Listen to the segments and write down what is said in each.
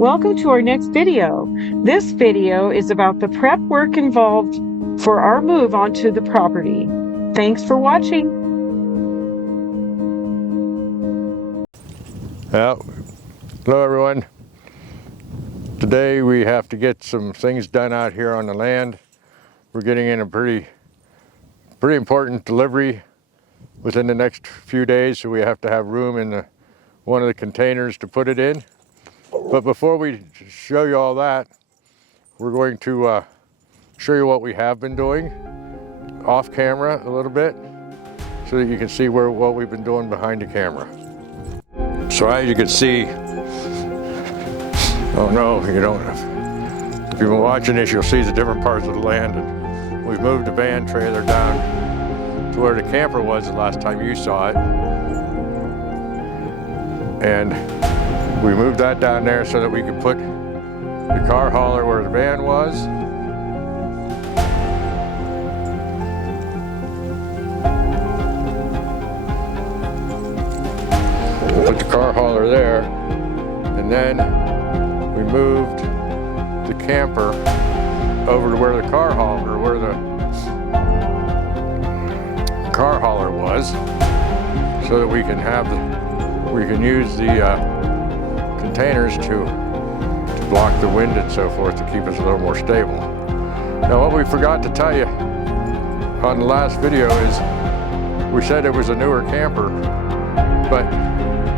Welcome to our next video. This video is about the prep work involved for our move onto the property. Thanks for watching. Hello everyone. Today we have to get some things done out here on the land. We're getting in a pretty important delivery within the next few days, so we have to have room in one of the containers to put it in. But before we show you all that, we're going to show you what we have been doing off camera a little bit, so that you can see what we've been doing behind the camera. So as you can see, oh no, you don't. If you've been watching this, you'll see the different parts of the land. And we've moved the van trailer down to where the camper was the last time you saw it. And we moved that down there so that we could put the car hauler where the van was. Put the car hauler there, and then we moved the camper over to where the car hauler, was, so that we can use the containers to block the wind and so forth, to keep us a little more stable. Now, what we forgot to tell you on the last video is we said it was a newer camper, but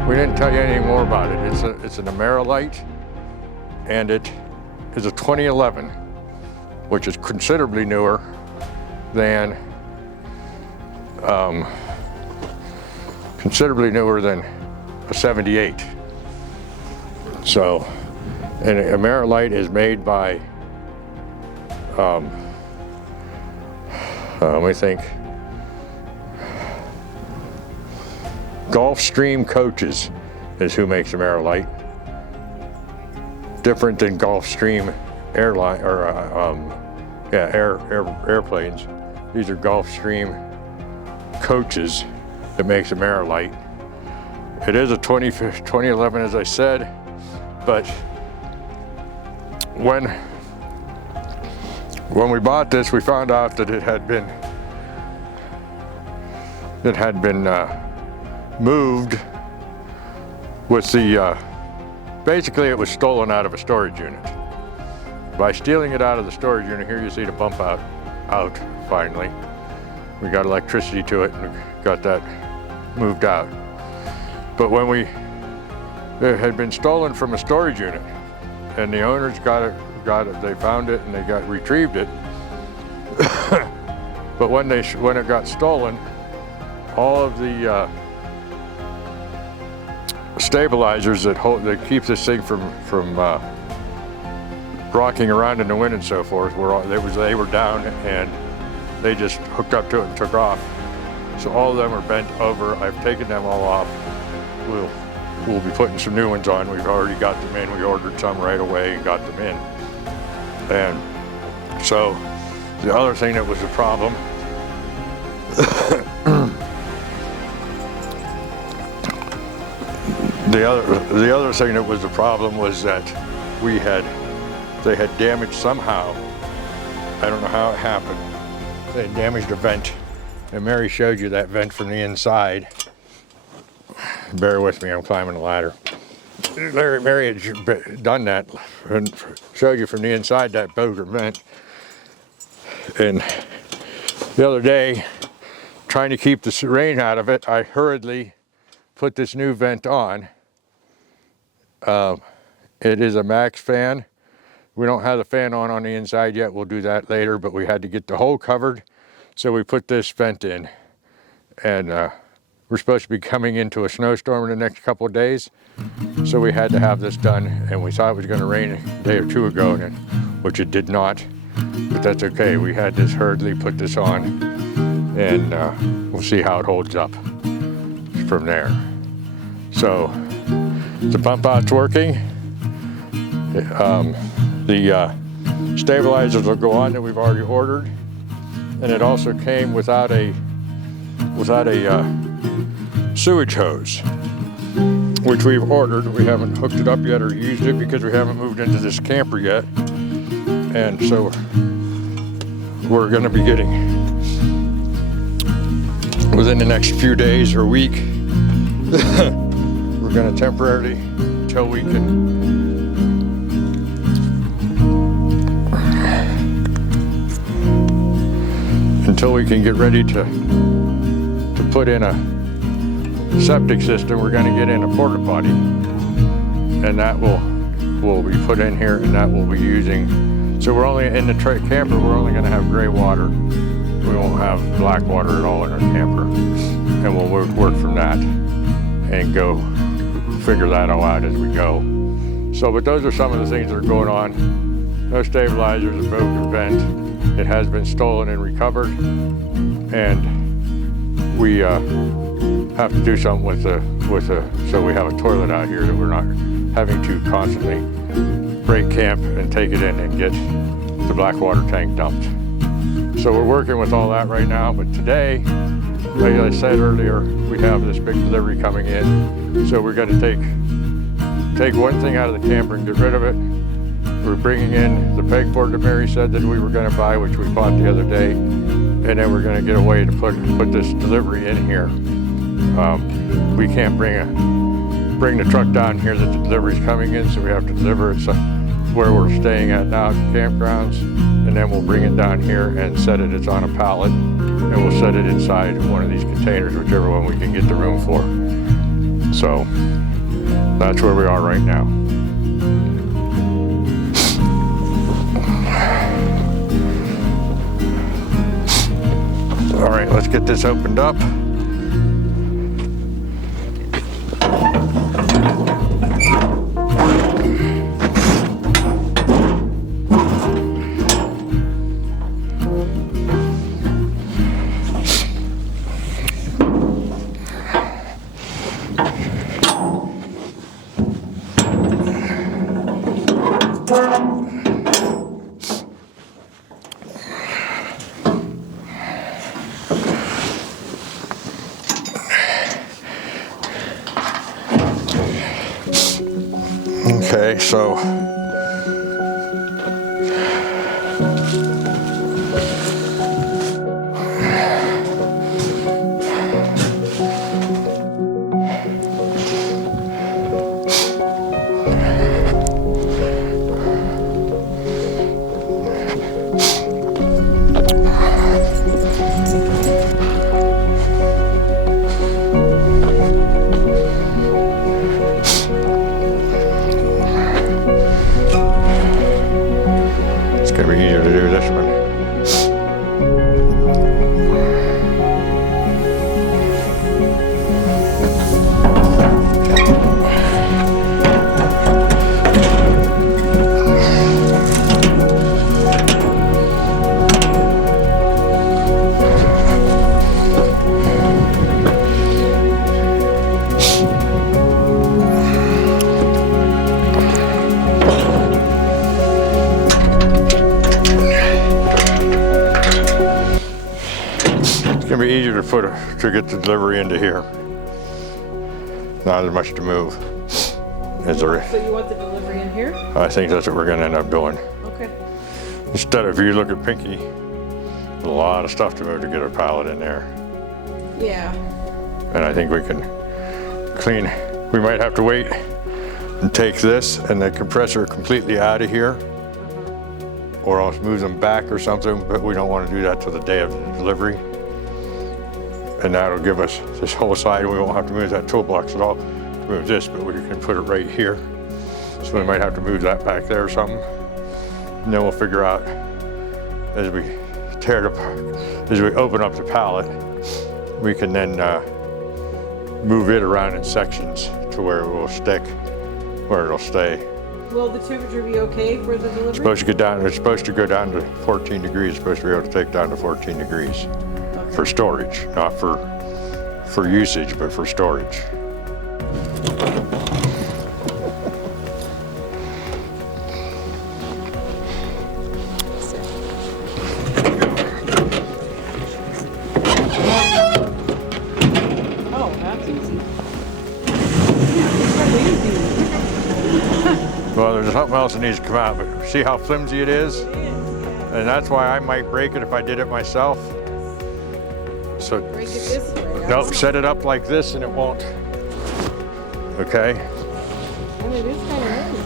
we didn't tell you anything more about it. It's an Amerilite, and it is a 2011, which is considerably newer than a 78. So, and Amerilite is made by, let me think, Gulfstream Coaches is who makes Amerilite. Different than Gulfstream airline or airplanes. These are Gulfstream Coaches that makes Amerilite. It is a 2011, as I said, but when we bought this, we found out that it had been moved with the, basically it was stolen out of a storage unit. By stealing it out of the storage unit, here you see the bump out finally. We got electricity to it and got that moved out. But when it had been stolen from a storage unit, and the owners got it, they found it and they retrieved it. But when it got stolen, all of the stabilizers that keep this thing from rocking around in the wind and so forth they were down, and they just hooked up to it and took off. So all of them are bent over. I've taken them all off. We'll be putting some new ones on. We've already got them in. We ordered some right away and got them in. And so the other thing that was a problem the other thing that was a problem was that they had damaged somehow. I don't know how it happened. They had damaged a vent, and Mary showed you that vent from the inside. Bear with me, I'm climbing a ladder. Mary had done that and showed you from the inside that boger vent. And the other day, trying to keep the rain out of it, I hurriedly put this new vent on. It is a Max fan. We don't have the fan on the inside yet. We'll do that later, but we had to get the hole covered. So we put this vent in, and we're supposed to be coming into a snowstorm in the next couple of days. So we had to have this done, and we thought it was going to rain a day or two ago, which it did not, but that's okay. We had this hurriedly put this on, and we'll see how it holds up from there. So the pump out's working. The stabilizers will go on that we've already ordered, and it also came without a sewage hose, which we've ordered. We haven't hooked it up yet or used it because we haven't moved into this camper yet. And so we're going to be getting, within the next few days or week, we're going to temporarily, until we can get ready to put in a septic system, we're going to get in a porta potty, and that will be put in here, and that will be using. So we're only in the camper. We're only going to have gray water. We won't have black water at all in our camper, and we'll work from that and go figure that all out as we go. So, but those are some of the things that are going on. No stabilizers, a broken vent. It has been stolen and recovered, and we have to do something with so we have a toilet out here that we're not having to constantly break camp and take it in and get the black water tank dumped. So we're working with all that right now, but today, like I said earlier, we have this big delivery coming in. So we're going to take one thing out of the camper and get rid of it. We're bringing in the pegboard that Mary said that we were going to buy, which we bought the other day, and then we're going to get a way to put this delivery in here. We can't bring the truck down here that the delivery's coming in, so we have to deliver it where we're staying at now at the campgrounds, and then we'll bring it down here and set it. It's on a pallet, and we'll set it inside one of these containers, whichever one we can get the room for. So that's where we are right now. All right, let's get this opened up. Okay, so it's gonna be easier to do this one. It's gonna be easier to get the delivery into here. Not as much to move. Is there? So you want the delivery in here? I think that's what we're gonna end up doing. Okay. Instead of, if you look at Pinky, there's a lot of stuff to move to get a pallet in there. Yeah. And I think we can clean. We might have to wait and take this and the compressor completely out of here, or else move them back or something, but we don't want to do that till the day of the delivery. And that'll give us this whole side. We won't have to move that toolbox at all to move this, but we can put it right here. So we might have to move that back there or something. And then we'll figure out as we tear it apart, as we open up the pallet, we can then move it around in sections to where it will stick, where it'll stay. Will the temperature be okay for the delivery? It's supposed to go down to 14 degrees. It's supposed to be able to take down to 14 degrees. Okay. For storage, not for usage, but for storage. Oh, that's easy. Well, there's something else that needs to come out, but see how flimsy it is? And that's why I might break it if I did it myself. So, Break it this way. nope, set it up like this and it won't. Okay? And it is kind of heavy.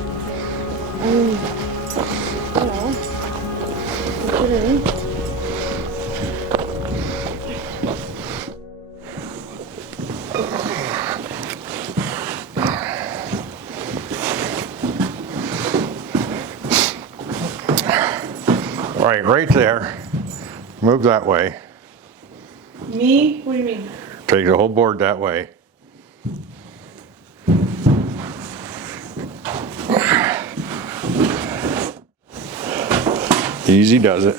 I mean, you know, considering. All right, right there. Move that way. Me? What do you mean? Take the whole board that way. Easy does it.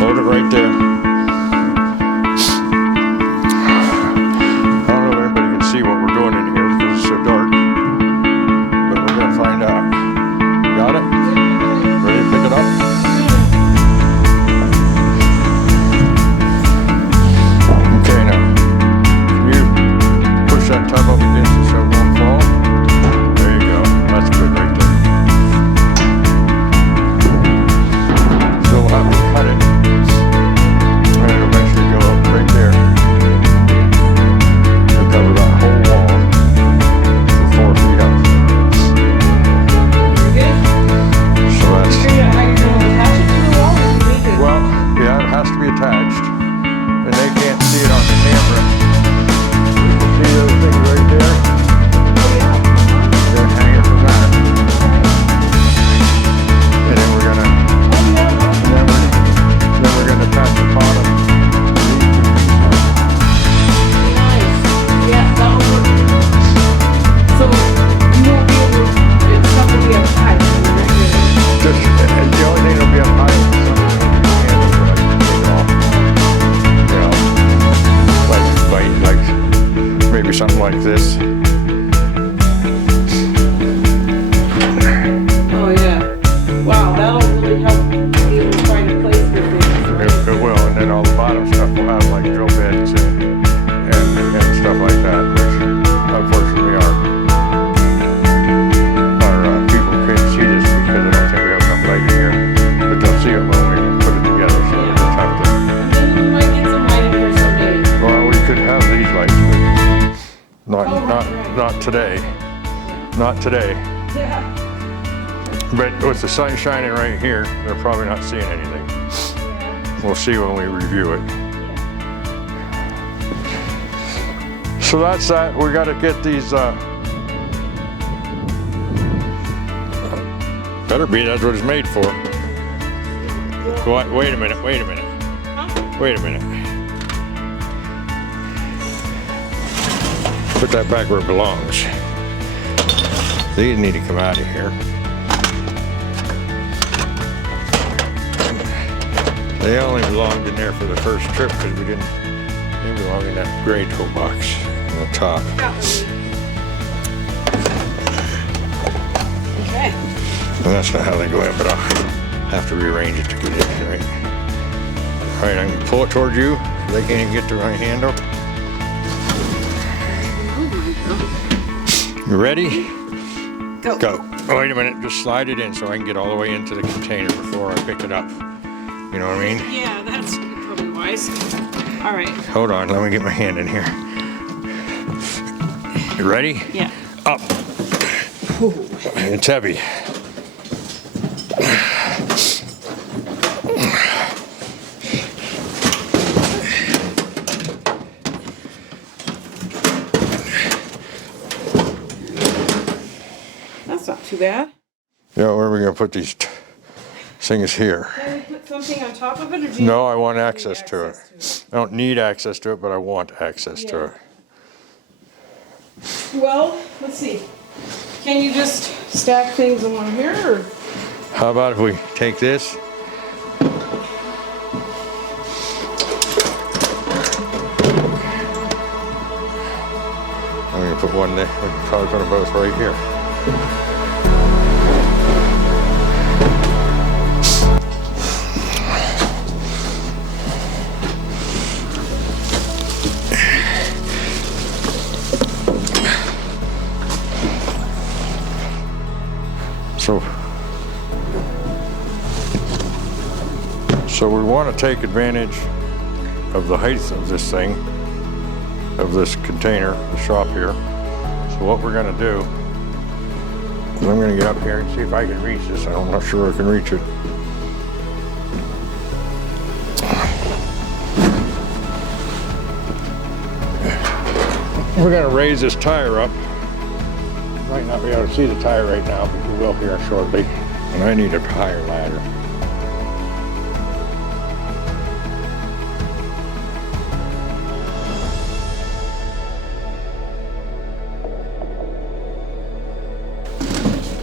Hold it right there. I don't know if anybody can see what we're doing in here because it's so dark, but we're gonna find out. Got it? Ready to pick it up? Okay, now, can you push that tub up against it so it won't fall? There you go. That's good right there. So we'll have to cut it, and it'll eventually go up right there. It'll cover that whole wall for 4 feet up. So that's, well, yeah, it has to be attached, and they can't see it on the camera. You can see those things right there. We're gonna hang it from that, and then we're gonna, then we're gonna attach the bottom. Just, the only thing that'll be up high is something that you can handle so I can take it off. You know, like maybe something like this. Oh yeah. Wow, that'll really help you find a place for things. It will, and then all the bottom stuff will have like drill bits and stuff like that, which unfortunately our people can't see this because I don't think we have enough light in here, but they'll see it when we put it together, so we'll just have to. And then we might get some light in here someday. Well, we could have these lights, but not today. Not today. Yeah. But with the sun shining right here, they're probably not seeing anything. We'll see when we review it. So that's that. We got to get these. Better be. That's what it's made for. Wait a minute. Wait a minute. Wait a minute. Put that back where it belongs. These need to come out of here. They only belonged in there for the first trip because they belong in that gray toolbox on the top. Okay. And that's not how they go in, but I'll have to rearrange it to get in, right? All right, I'm gonna pull it towards you. So they can't even get to my handle. You ready? Go. Go. Oh, wait a minute, just slide it in so I can get all the way into the container before I pick it up. You know what I mean? Yeah, that's probably wise. All right. Hold on, let me get my hand in here. You ready? Yeah. Up. Ooh. It's heavy. That's not too bad. Yeah, where are we gonna put these things here? Can we put something on top of it, or do you? No, I want access to it. I don't need access to it, but I want access to it. Well, let's see. Can you just stack things along here, or? How about if we take this? I'm gonna put one there. We can probably put them both right here. want to take advantage of the height of this thing, of this container, the shop here. So what we're going to do is I'm going to get up here and see if I can reach this. I'm not sure I can reach it. We're going to raise this tire up. Might not be able to see the tire right now, but we will here shortly. And I need a higher ladder.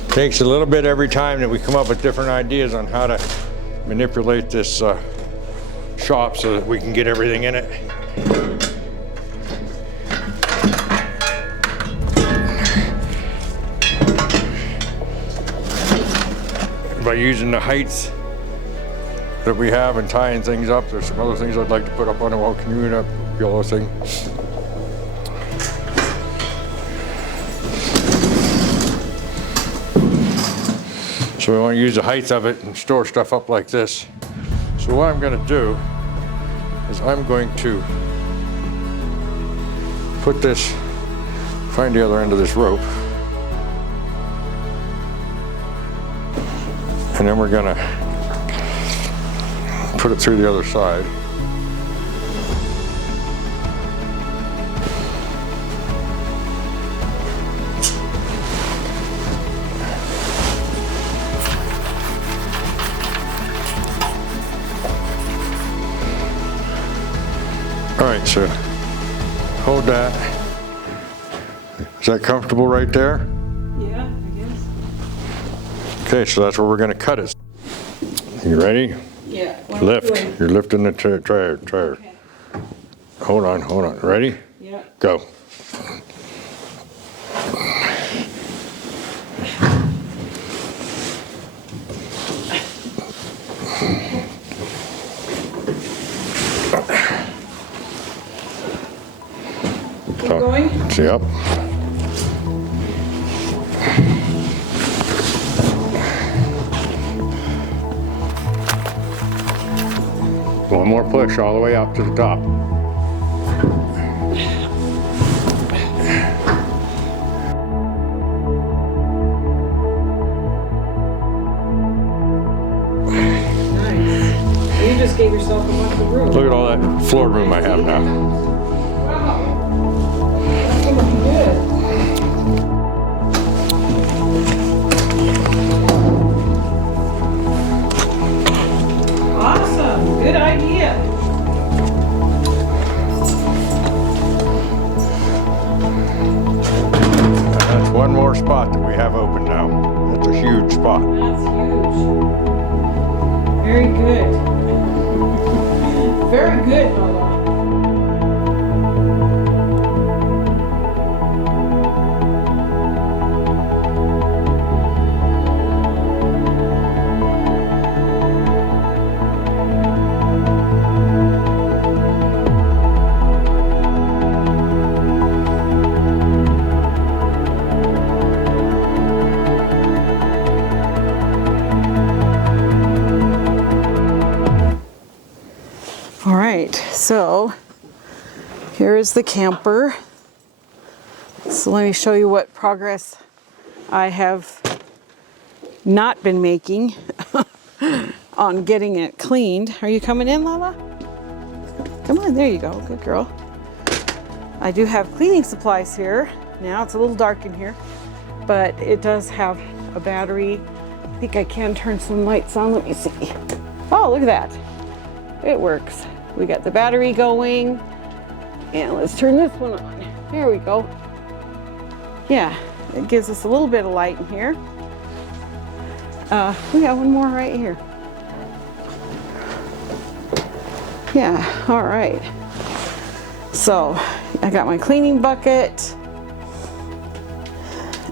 Takes a little bit every time that we come up with different ideas on how to manipulate this shop so that we can get everything in it. By using the heights that we have and tying things up, there's some other things I'd like to put up on the wall. Can you read up yellow thing? So we want to use the height of it and store stuff up like this. So what I'm going to do is I'm going to put this, find the other end of this rope, and then we're going to put it through the other side. All right, so hold that. Is that comfortable right there? Yeah, I guess. Okay, so that's where we're going to cut it. You ready? Yeah. Lift. You're lifting the tire. Okay. Hold on. Ready? Yeah. Go. Keep going. Yep. One more push all the way up to the top. Nice. You just gave yourself a bunch of room. Look at all that floor room I have now. Wow. That's looking good. Awesome. Good idea. That's one more spot that we have open now. That's a huge spot. That's huge. Very good. Very good, Lola. All right, so here is the camper. So let me show you what progress I have not been making on getting it cleaned. Are you coming in, Lala? Come on, there you go, good girl. I do have cleaning supplies here. Now it's a little dark in here, but it does have a battery. I think I can turn some lights on, let me see. Oh, look at that. It works. We got the battery going, and let's turn this one on. There we go. Yeah, it gives us a little bit of light in here. We got one more right here. Yeah, all right. So I got my cleaning bucket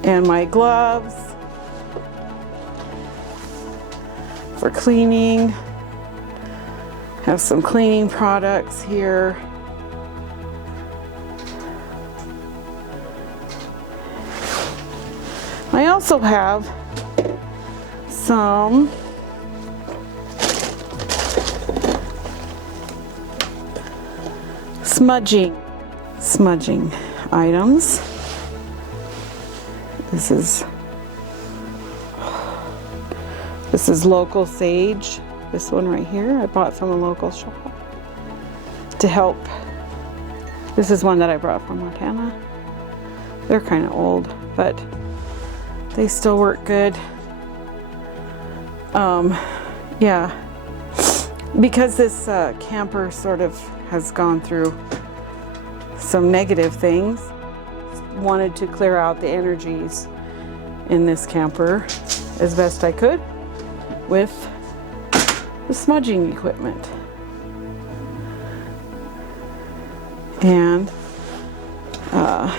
and my gloves for cleaning. Have some cleaning products here. I also have some Smudging items. This is local sage. This one right here I bought from a local shop to help. This is one that I brought from Montana. They're kind of old, but they still work good. Yeah, because this camper sort of has gone through some negative things, wanted to clear out the energies in this camper as best I could with the smudging equipment. And I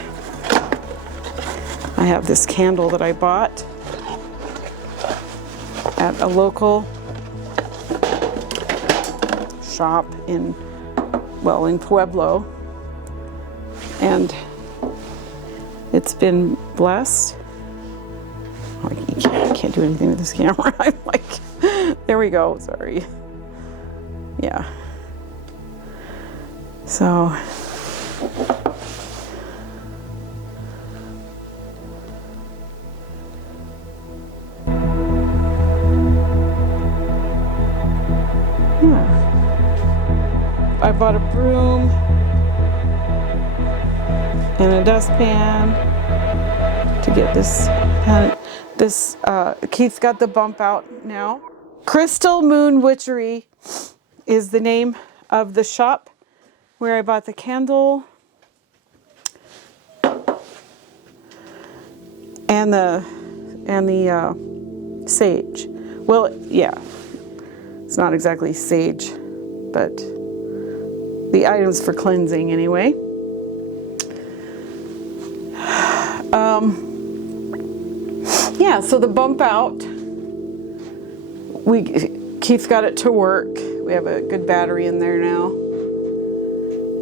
have this candle that I bought at a local shop in Pueblo, and it's been blessed. Oh, I can't do anything with this camera. I'm like, there we go, sorry. Yeah. So, I bought a broom and a dustpan to get this. Keith's got the bump out now. Crystal Moon Witchery is the name of the shop where I bought the candle and the sage. Well, yeah, it's not exactly sage, but the items for cleansing anyway. Yeah, so the bump out, Keith got it to work. We have a good battery in there now,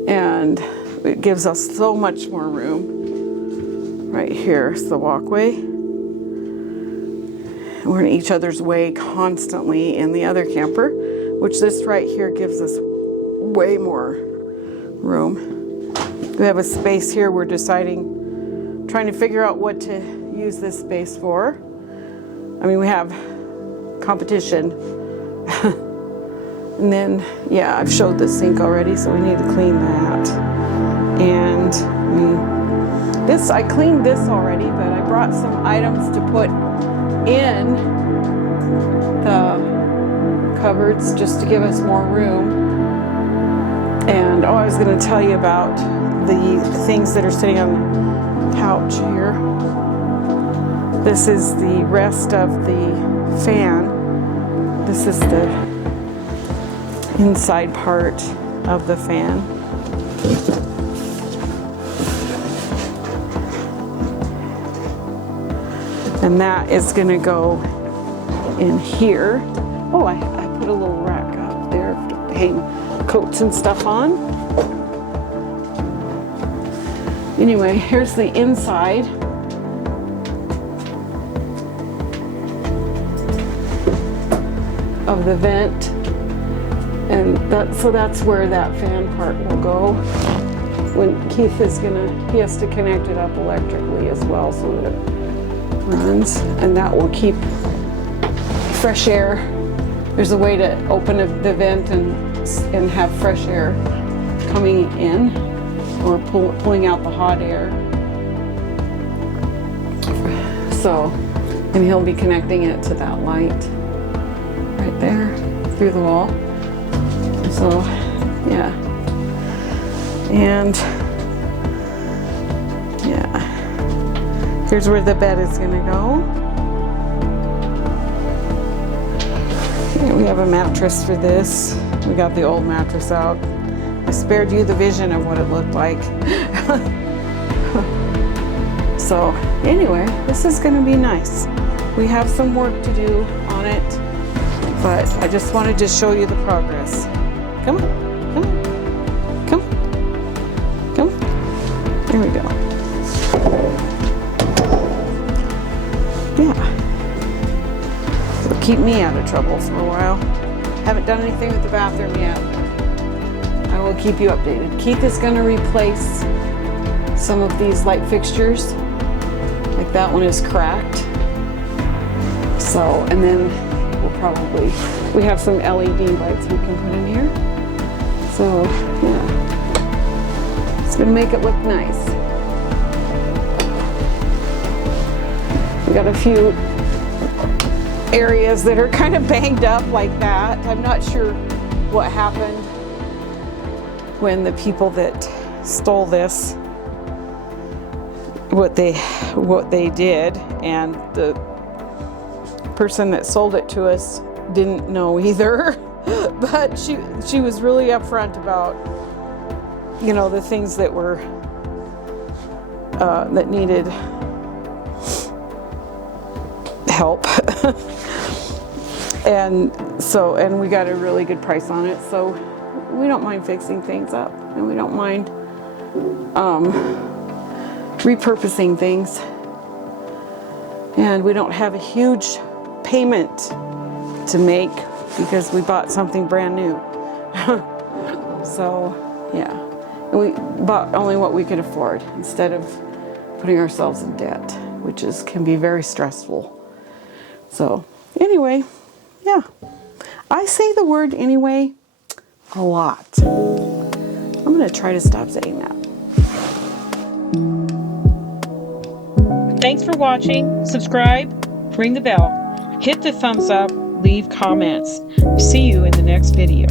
and it gives us so much more room. Right here is the walkway. We're in each other's way constantly in the other camper, which this right here gives us way more room. We have a space here. We're trying to figure out what to use this space for. I mean, we have competition. And then, yeah, I've showed the sink already, so we need to clean that. And I cleaned this already, but I brought some items to put in the cupboards just to give us more room. And I was going to tell you about the things that are sitting on the couch here. This is the rest of the fan. This is the inside part of the fan. And that is going to go in here. Oh, I put a little rack up there to hang coats and stuff on. Anyway, here's the inside. Of the vent, and that's where that fan part will go. When Keith he has to connect it up electrically as well so that it runs, and that will keep fresh air. There's a way to open the vent and have fresh air coming in, or pulling out the hot air. So, and he'll be connecting it to that light right there through the wall. So, yeah. And yeah, here's where the bed is gonna go. Okay, we have a mattress for this. We got the old mattress out. I spared you the vision of what it looked like. So anyway, this is gonna be nice. We have some work to do on it, but I just wanted to show you the progress. Come on, come on, come on, come on. There we go. Yeah. It'll keep me out of trouble for a while. Haven't done anything with the bathroom yet. I will keep you updated. Keith is going to replace some of these light fixtures. Like that one is cracked. So, and then we have some LED lights we can put in here. So, yeah. It's going to make it look nice. We got a few areas that are kind of banged up like that. I'm not sure what happened when the people that stole this, what they did, and the person that sold it to us didn't know either. But she was really upfront about, you know, the things that were that needed help. And we got a really good price on it, so we don't mind fixing things up, and we don't mind repurposing things, and we don't have a huge payment to make because we bought something brand new. So yeah, and we bought only what we could afford instead of putting ourselves in debt, which can be very stressful. So anyway, yeah, I say the word anyway a lot. I'm going to try to stop saying that. Thanks for watching. Subscribe, ring the bell, hit the thumbs up, leave comments. See you in the next video.